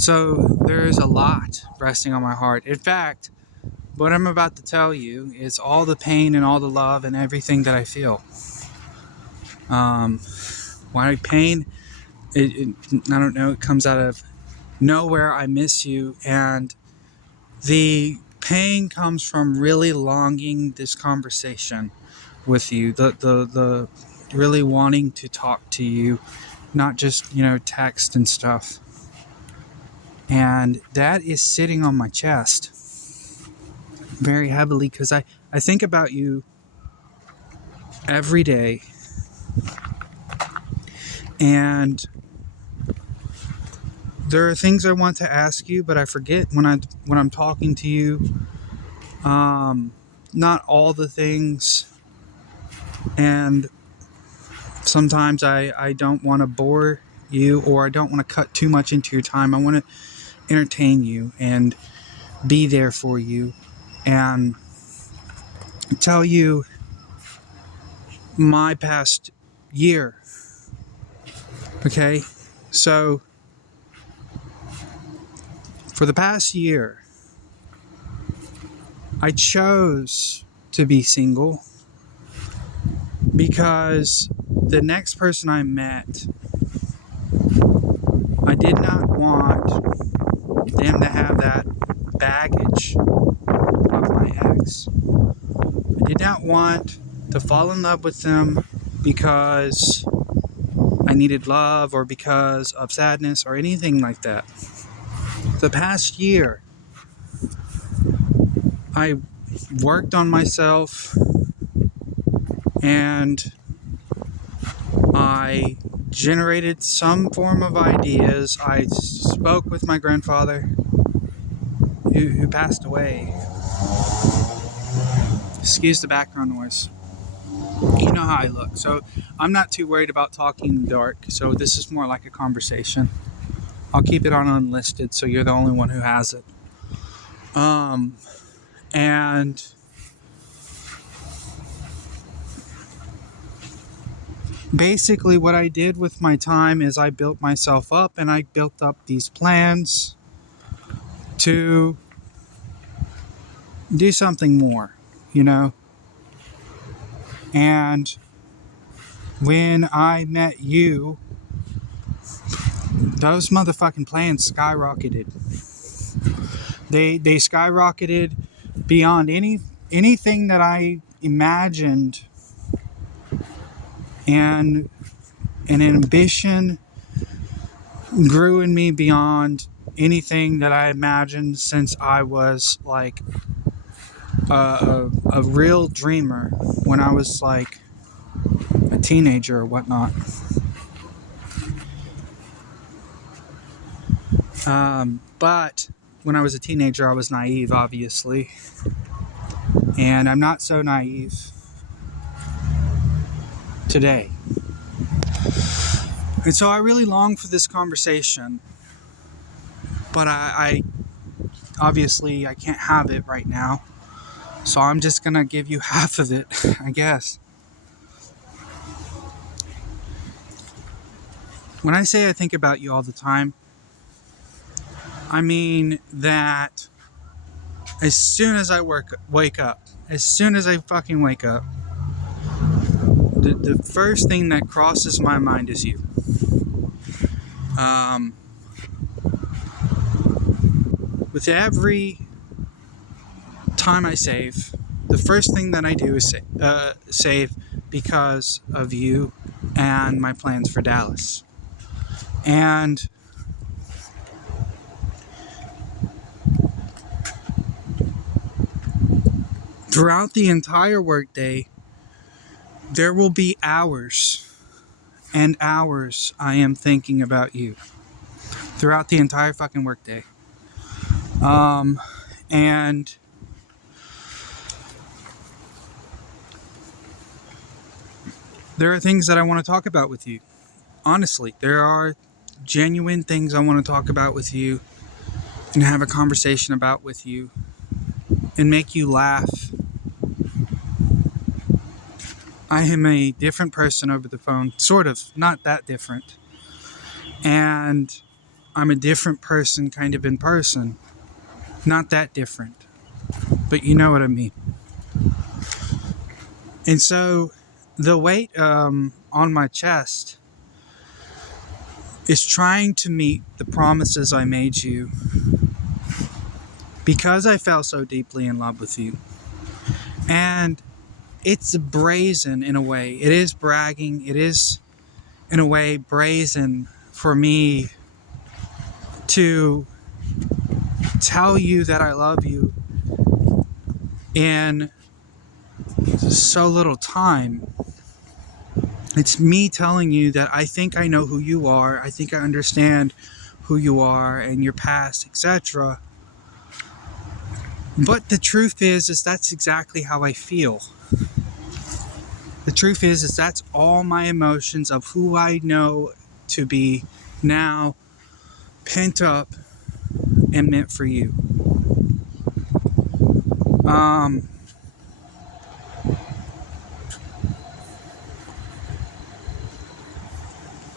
So there's a lot resting on my heart. In fact, what I'm about to tell you is all the pain and all the love and everything that I feel. Um, my pain, I don't know, it comes out of nowhere. I miss you. And the pain comes from really longing this conversation with you, the really wanting to talk to you, not just, text and stuff. And that is sitting on my chest very heavily because I think about you every day. And there are things I want to ask you, but I forget when I'm talking to you. Not all the things, and sometimes I don't want to bore you, or I don't want to cut too much into your time. I want to entertain you and be there for you and tell you my past year. Okay? So, for the past year, I chose to be single because the next person I met, I did not want them to have that baggage of my ex. I did not want to fall in love with them because I needed love or because of sadness or anything like that. The past year, I worked on myself and I generated some form of ideas. I spoke with my grandfather who passed away. Excuse the background noise. You know how I look. So I'm not too worried about talking in the dark. So this is more like a conversation. I'll keep it on unlisted so you're the only one who has it. And basically what I did with my time is I built myself up and I built up these plans to do something more, And when I met you, those motherfucking plans skyrocketed. They skyrocketed beyond anything that I imagined, and an ambition grew in me beyond anything that I imagined since I was like a real dreamer when I was like a teenager or whatnot. But when I was a teenager, I was naive, obviously. And I'm not so naive today. And so I really long for this conversation. But I obviously I can't have it right now. So I'm just going to give you half of it, I guess. When I say I think about you all the time, I mean that as soon as I wake up, as soon as I fucking wake up, the first thing that crosses my mind is you. With every time I save, the first thing that I do is save because of you and my plans for Dallas. And throughout the entire workday, there will be hours and hours I am thinking about you. Throughout the entire fucking workday. And there are things that I want to talk about with you. Honestly, there are genuine things I want to talk about with you and have a conversation about with you and make you laugh. I am a different person over the phone, sort of, not that different. And I'm a different person kind of in person. Not that different, but you know what I mean. And so the weight on my chest is trying to meet the promises I made you because I fell so deeply in love with you. And it's brazen in a way. It is bragging. It is, in a way, brazen for me to tell you that I love you in so little time. It's me telling you that I think I know who you are. I think I understand who you are and your past, etc. But the truth is that's exactly how I feel. The truth is that's all my emotions of who I know to be now pent up and meant for you.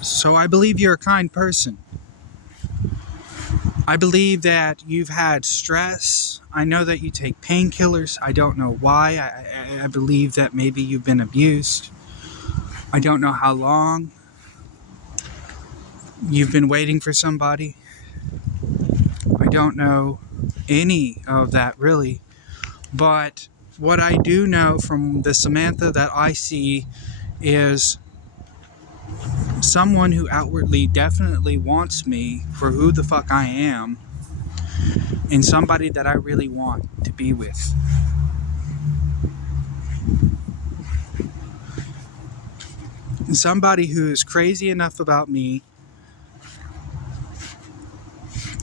So I believe you're a kind person. I believe that you've had stress. I know that you take painkillers. I don't know why. I believe that maybe you've been abused. I don't know how long you've been waiting for somebody. I don't know any of that really. But what I do know from the Samantha that I see is someone who outwardly definitely wants me for who the fuck I am, and somebody that I really want to be with. Somebody who is crazy enough about me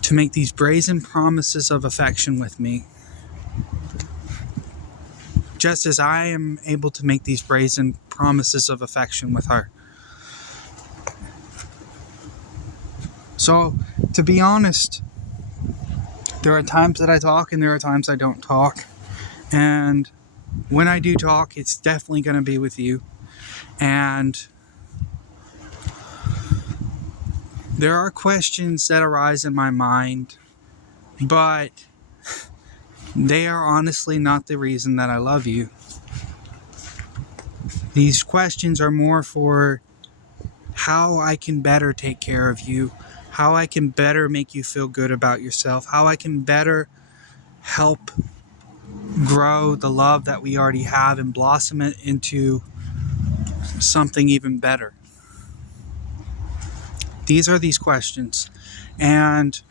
to make these brazen promises of affection with me, just as I am able to make these brazen promises of affection with her. So, to be honest, there are times that I talk and there are times I don't talk. And when I do talk, it's definitely going to be with you. And there are questions that arise in my mind, but they are honestly not the reason that I love you. These questions are more for how I can better take care of you, how I can better make you feel good about yourself, how I can better help grow the love that we already have and blossom it into something even better. These are these questions. And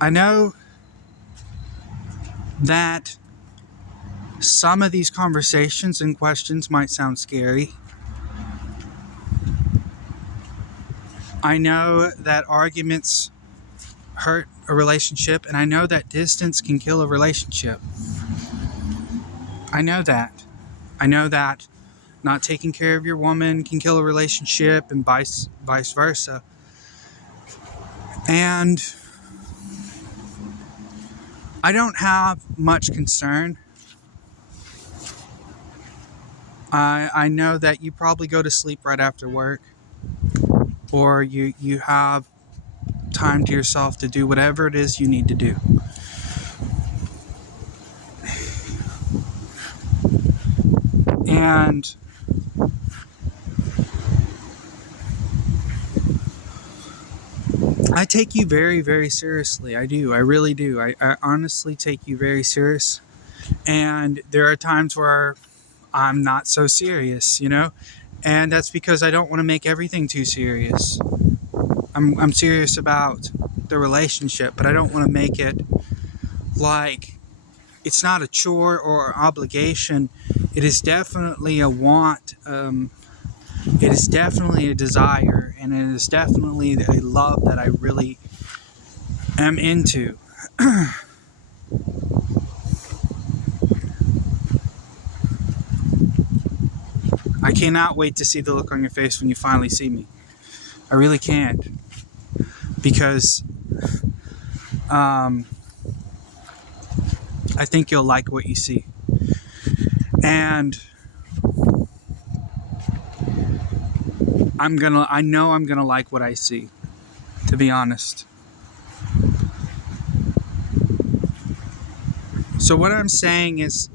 I know that some of these conversations and questions might sound scary. I know that arguments hurt a relationship, and I know that distance can kill a relationship. I know that. I know that not taking care of your woman can kill a relationship, and vice versa. And I don't have much concern. I know that you probably go to sleep right after work, or you have time to yourself to do whatever it is you need to do. And I take you very, very seriously. I do. I really do. I honestly take you very serious. And there are times where I'm not so serious, you know? And that's because I don't want to make everything too serious. I'm serious about the relationship, but I don't want to make it like it's not a chore or obligation. It is definitely a want. It is definitely a desire, and it is definitely a love that I really am into. I cannot wait to see the look on your face when you finally see me. I really can't. Because I think you'll like what you see. And I know I'm gonna like what I see, to to be honest. So what I'm saying is,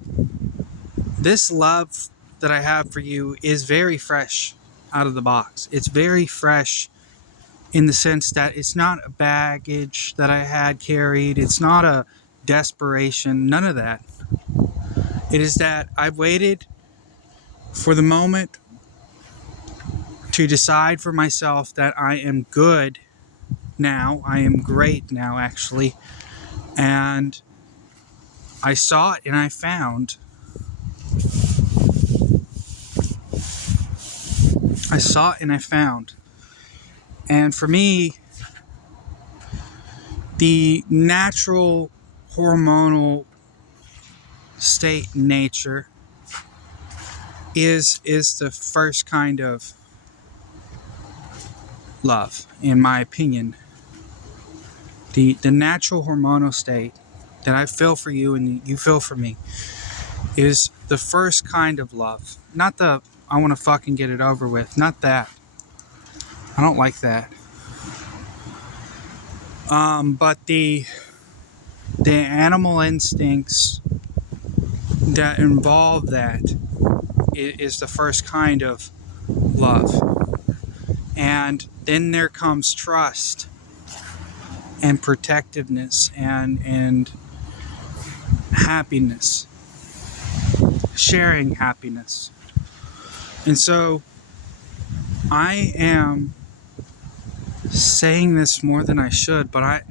this love that I have for you is very fresh out of the box. It's very fresh in the sense that it's not a baggage that I had carried. It's not a desperation. None of that. It is that I've waited for the moment to decide for myself that I am good now. I am great now, actually. And I sought and I found. I sought and I found. And for me, the natural hormonal state nature is the first kind of love, in my opinion. The natural hormonal state that I feel for you and you feel for me is the first kind of love. Not the I want to fucking get it over with. Not that. I don't like that. But the animal instincts that involve that is the first kind of love. And then there comes trust and protectiveness and happiness, sharing happiness. And so I am saying this more than I should, but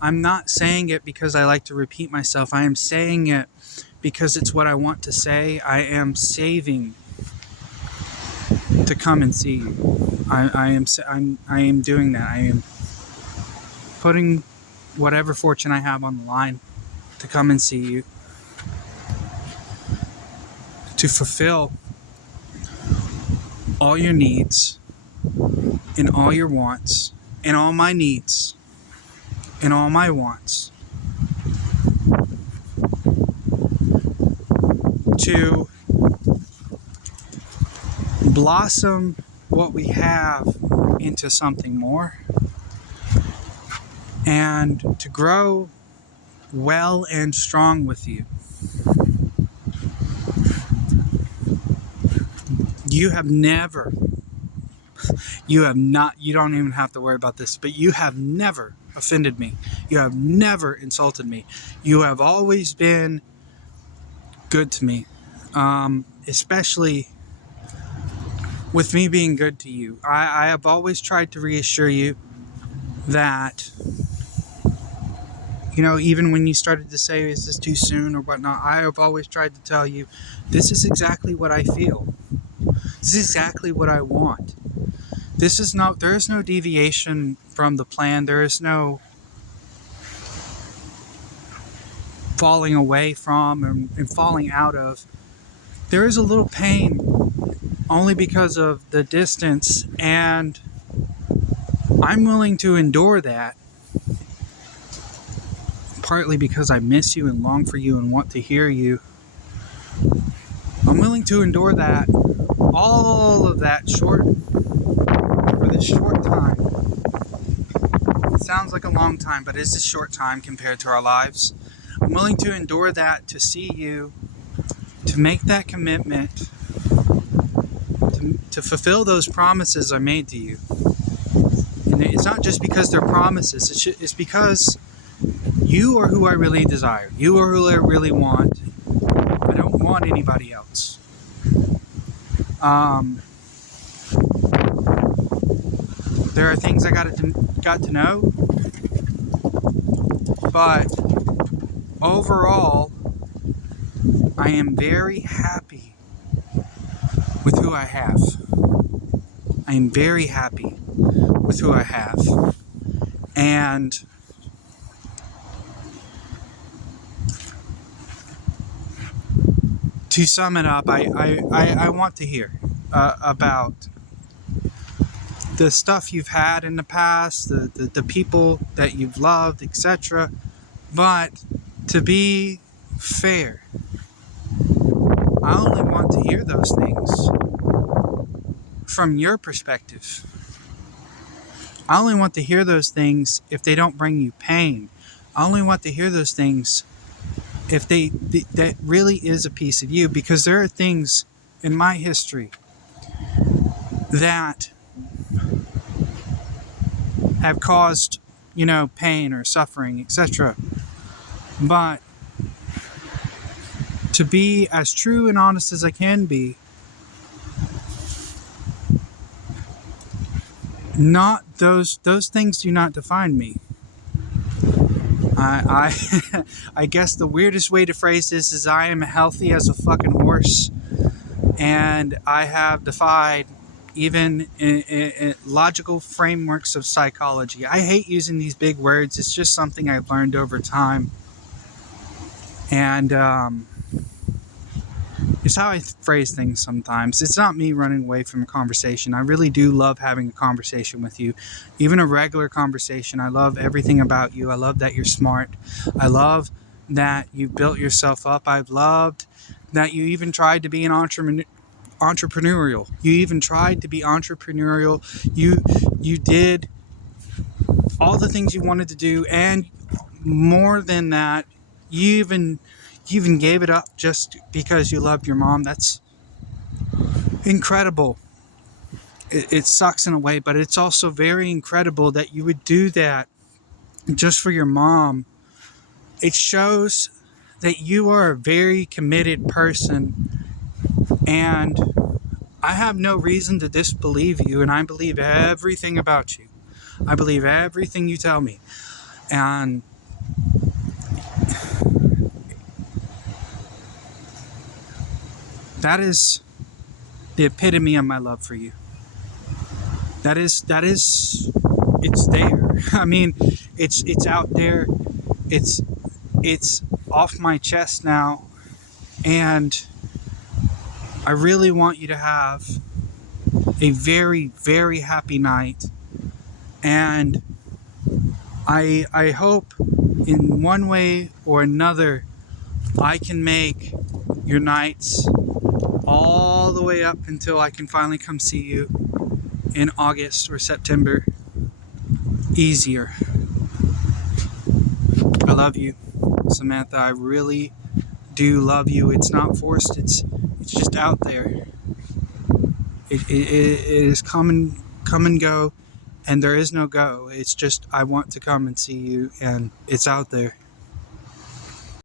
I'm not saying it because I like to repeat myself. I am saying it because it's what I want to say. I am saving to come and see you. I am doing that. I am putting whatever fortune I have on the line to come and see you, to fulfill all your needs and all your wants and all my needs and all my wants, to blossom what we have into something more, and to grow well and strong with you. You have never, you don't even have to worry about this, but you have never offended me. You have never insulted me. You have always been good to me, especially with me being good to you. I have always tried to reassure you that, even when you started to say, is this too soon or whatnot, I have always tried to tell you, this is exactly what I feel. This is exactly what I want. There is no deviation from the plan. There is no falling away from and falling out of. There is a little pain only because of the distance, and I'm willing to endure that, partly because I miss you and long for you and want to hear you. I'm willing to endure that, all of that for this short time. It sounds like a long time, but it's a short time compared to our lives. I'm willing to endure that to see you, to make that commitment, to fulfill those promises I made to you. And it's not just because they're promises, it's because you are who I really desire. You are who I really want. I don't want anybody else. There are things I got to know, but overall, I am very happy with who I have. I am very happy with who I have. And to sum it up, I want to hear about the stuff you've had in the past, the people that you've loved, etc. But to be fair, I only want to hear those things from your perspective. I only want to hear those things if they don't bring you pain. I only want to hear those things if that really is a piece of you, because there are things in my history that have caused, pain or suffering, etc. But to be as true and honest as I can be, not those things do not define me. I I guess the weirdest way to phrase this is I am healthy as a fucking horse, and I have defied even in logical frameworks of psychology. I hate using these big words. It's just something I've learned over time, and it's how I phrase things sometimes. It's not me running away from a conversation. I really do love having a conversation with you, even a regular conversation. I love everything about you. I love that you're smart. I love that you built yourself up. I've loved that you even tried to be an entrepreneurial. You even tried to be entrepreneurial. You did all the things you wanted to do, and more than that, you even gave it up just because you loved your mom. That's incredible. It sucks in a way, but it's also very incredible that you would do that just for your mom. It shows that you are a very committed person, and I have no reason to disbelieve you, and I believe everything about you. I believe everything you tell me. And that is the epitome of my love for you. That is it's there. I mean, it's out there. It's off my chest now, and I really want you to have a very, very happy night. And I hope in one way or another I can make your nights all the way up until I can finally come see you in August or September easier. I love you, Samantha. I really do love you. It's not forced. It's just out there. It is come and go, and there is no go. It's just I want to come and see you, and it's out there.